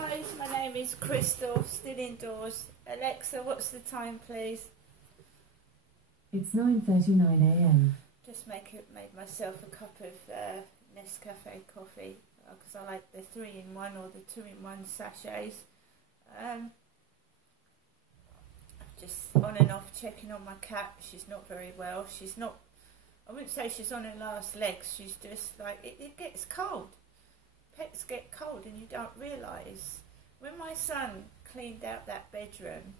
guys, my name is Crystal, still indoors. Alexa, what's the time please? It's 9:39 a.m. Just made myself a cup of Nescafe coffee because I like the 3-in-1 or the 2-in-1 sachets. Just on and off checking on my cat. She's not very well. She's not, I wouldn't say she's on her last legs. She's just like, it gets cold. Pets get cold and you don't realise. When my son cleaned out that bedroom,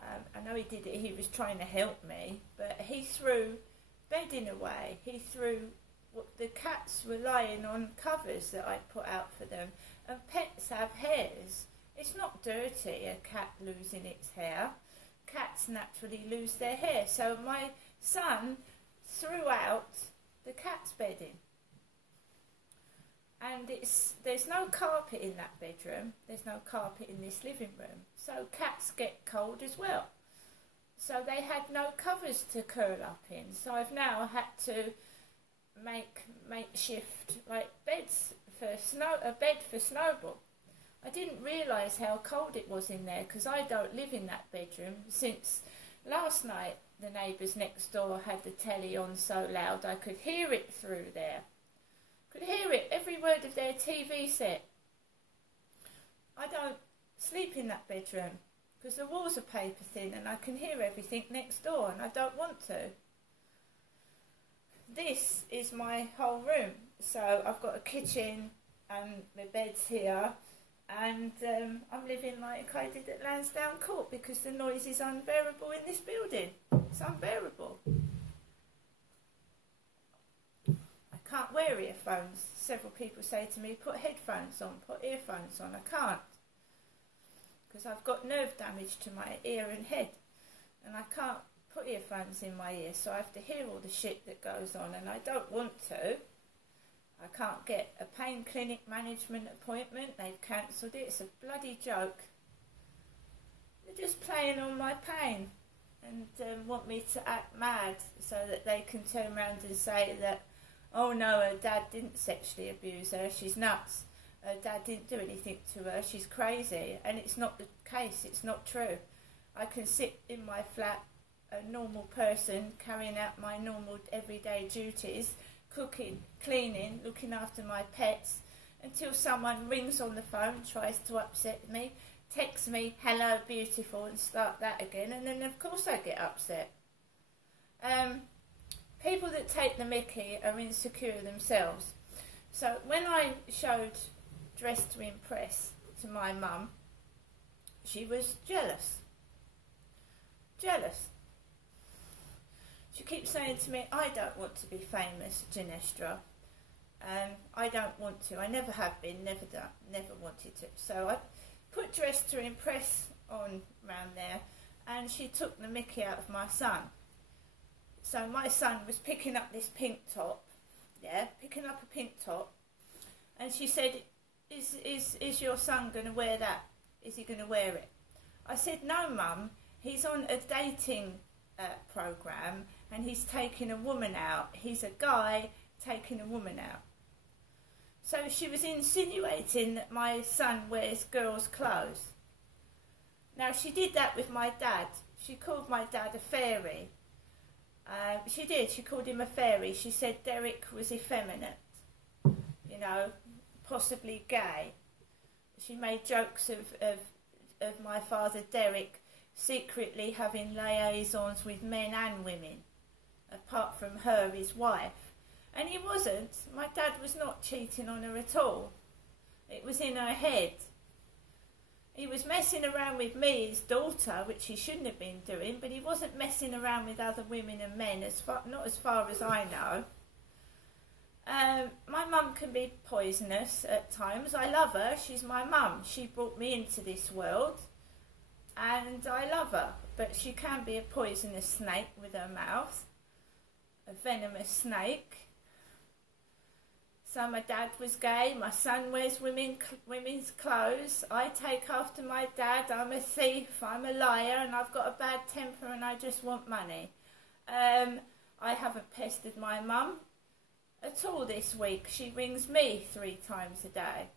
I know he did it, he was trying to help me, but he threw bedding away. He threw, the cats were lying on covers that I put out for them, and pets have hairs. It's not dirty, a cat losing its hair. Cats naturally lose their hair. So my son threw out the cat's bedding. And there's no carpet in that bedroom. There's no carpet in this living room. So cats get cold as well. So they had no covers to curl up in. So I've now had to make makeshift like beds for a bed for Snowball. I didn't realise how cold it was in there because I don't live in that bedroom. Since last night, the neighbours next door had the telly on so loud I could hear it through there. Could hear it, every word of their TV set. I don't sleep in that bedroom because the walls are paper thin and I can hear everything next door and I don't want to. This is my whole room. So I've got a kitchen and my bed's here. And I'm living like I did at Lansdowne Court because the noise is unbearable in this building. It's unbearable. I can't wear earphones. Several people say to me, put headphones on, put earphones on. I can't. Because I've got nerve damage to my ear and head. And I can't put earphones in my ear, so I have to hear all the shit that goes on, and I don't want to. I can't get a pain clinic management appointment. They've cancelled it. It's a bloody joke. They're just playing on my pain and want me to act mad so that they can turn around and say that, oh no, her dad didn't sexually abuse her. She's nuts. Her dad didn't do anything to her. She's crazy. And it's not the case. It's not true. I can sit in my flat, a normal person, carrying out my normal everyday duties, cooking, cleaning, looking after my pets, until someone rings on the phone, tries to upset me, texts me, hello beautiful, and start that again, and then of course I get upset. People that take the mickey are insecure themselves. So when I showed Dress to Impress to my mum, she was jealous. Jealous. She keeps saying to me, I don't want to be famous, Ginestra. I don't want to. I never have been, never wanted to. So I put Dress to Impress on round there, and she took the mickey out of my son. So my son was picking up this pink top, picking up a pink top, and she said, is your son going to wear that? Is he going to wear it? I said, no, Mum, he's on a dating program and he's taking a woman out. He's a guy taking a woman out. So she was insinuating that my son wears girls' clothes. Now she did that with my dad. She called my dad a fairy. She did, she called him a fairy. She said Derek was effeminate, you know, possibly gay. She made jokes of my father Derek secretly having liaisons with men and women, apart from her, his wife. And he wasn't. My dad was not cheating on her at all. It was in her head. He was messing around with me, his daughter, which he shouldn't have been doing, but he wasn't messing around with other women and men, not as far as I know. My mum can be poisonous at times. I love her. She's my mum. She brought me into this world. And I love her, but she can be a poisonous snake with her mouth, a venomous snake. So my dad was gay, my son wears women's clothes, I take after my dad, I'm a thief, I'm a liar, and I've got a bad temper and I just want money. I haven't pestered my mum at all this week. She rings me 3 times a day.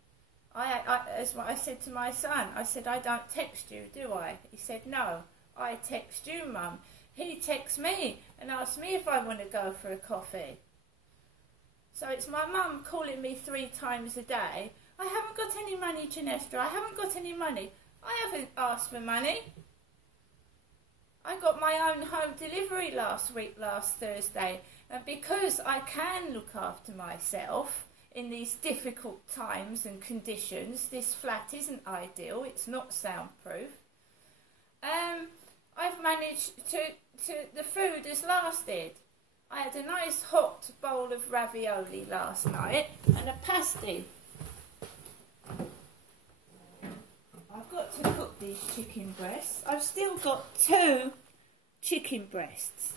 As what I said to my son, I said, I don't text you, do I? He said, no, I text you, Mum. He texts me and asks me if I want to go for a coffee. So it's my mum calling me 3 times a day. I haven't got any money, Ginestra. I haven't got any money. I haven't asked for money. I got my own home delivery last Thursday. And because I can look after myself in these difficult times and conditions, this flat isn't ideal. It's not soundproof. I've managed to the food has lasted. I had a nice hot bowl of ravioli last night and a pasty. I've got to cook these chicken breasts. I've still got 2 chicken breasts.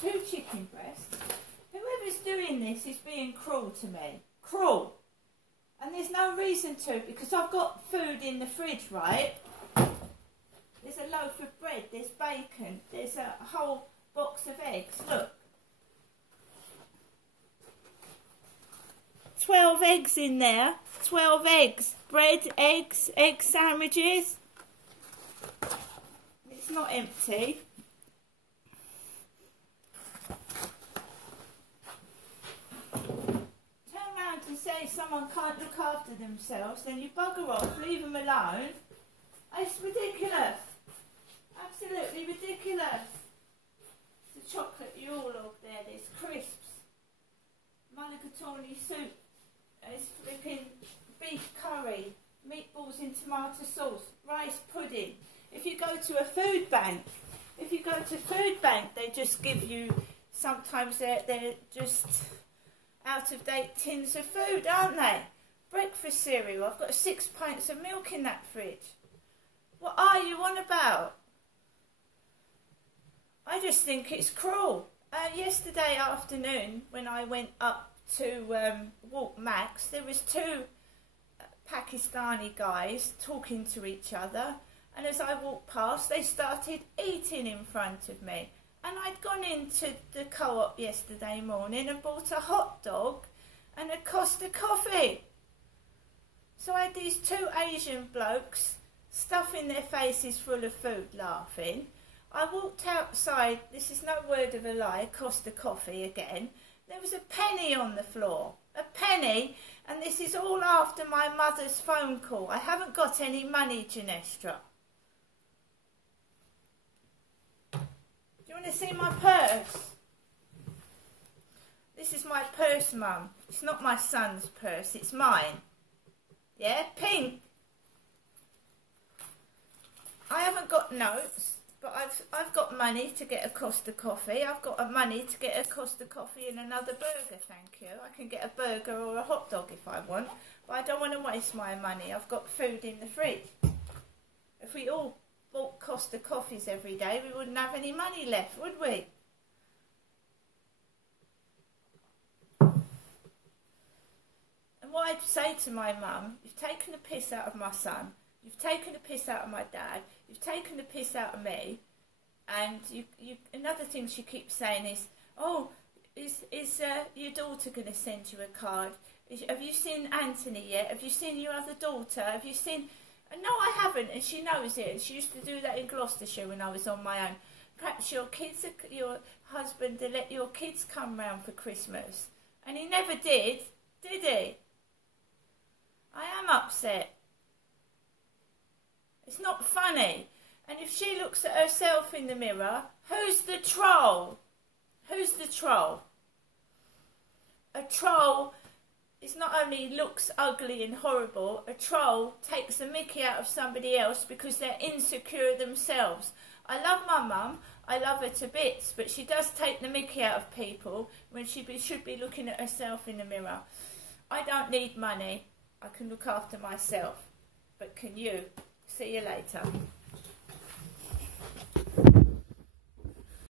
2 chicken breasts. Whoever's doing this is being cruel to me. Cruel. And there's no reason to, because I've got food in the fridge, right? There's a loaf of bread, there's bacon, there's a whole box of eggs. Look. 12 eggs in there. 12 eggs. Bread, eggs, egg sandwiches. It's not empty. Turn around and say someone can't look after themselves, then you bugger off, leave them alone. It's ridiculous. Absolutely ridiculous. The chocolate Yule-log there, there's crisps, mulligatawny soup, there's flipping beef curry, meatballs in tomato sauce, rice pudding. If you go to a food bank, they just give you, sometimes they're just out-of-date tins of food, aren't they? Breakfast cereal, I've got 6 pints of milk in that fridge. What are you on about? I just think it's cruel. Yesterday afternoon, when I went up to Walk Max, there was 2 Pakistani guys talking to each other, and as I walked past, they started eating in front of me. And I'd gone into the Co-op yesterday morning and bought a hot dog and a Costa coffee. So I had these 2 Asian blokes stuffing their faces full of food, laughing. I walked outside, this is no word of a lie, Costa coffee again. There was a penny on the floor, a penny, and this is all after my mother's phone call. I haven't got any money, Ginestra. Do you want to see my purse? This is my purse, Mum. It's not my son's purse, it's mine. Yeah, pink. I haven't got notes, but I've got money to get a Costa coffee. I've got money to get a Costa coffee and another burger, thank you. I can get a burger or a hot dog if I want, but I don't want to waste my money. I've got food in the fridge. If we all bought Costa coffees every day, we wouldn't have any money left, would we? And what I'd say to my mum, you've taken the piss out of my son, you've taken the piss out of my dad, you've taken the piss out of me, and another thing she keeps saying is, oh, is your daughter going to send you a card? Have you seen Anthony yet? Have you seen your other daughter? Have you seen... No, I haven't, and she knows it. She used to do that in Gloucestershire when I was on my own. Perhaps your husband to let your kids come round for Christmas. And he never did he? I am upset. It's not funny. And if she looks at herself in the mirror, who's the troll? Who's the troll? A troll is not only looks ugly and horrible, a troll takes the mickey out of somebody else because they're insecure themselves. I love my mum, I love her to bits, but she does take the mickey out of people when she should be looking at herself in the mirror. I don't need money, I can look after myself, but can you? See you later.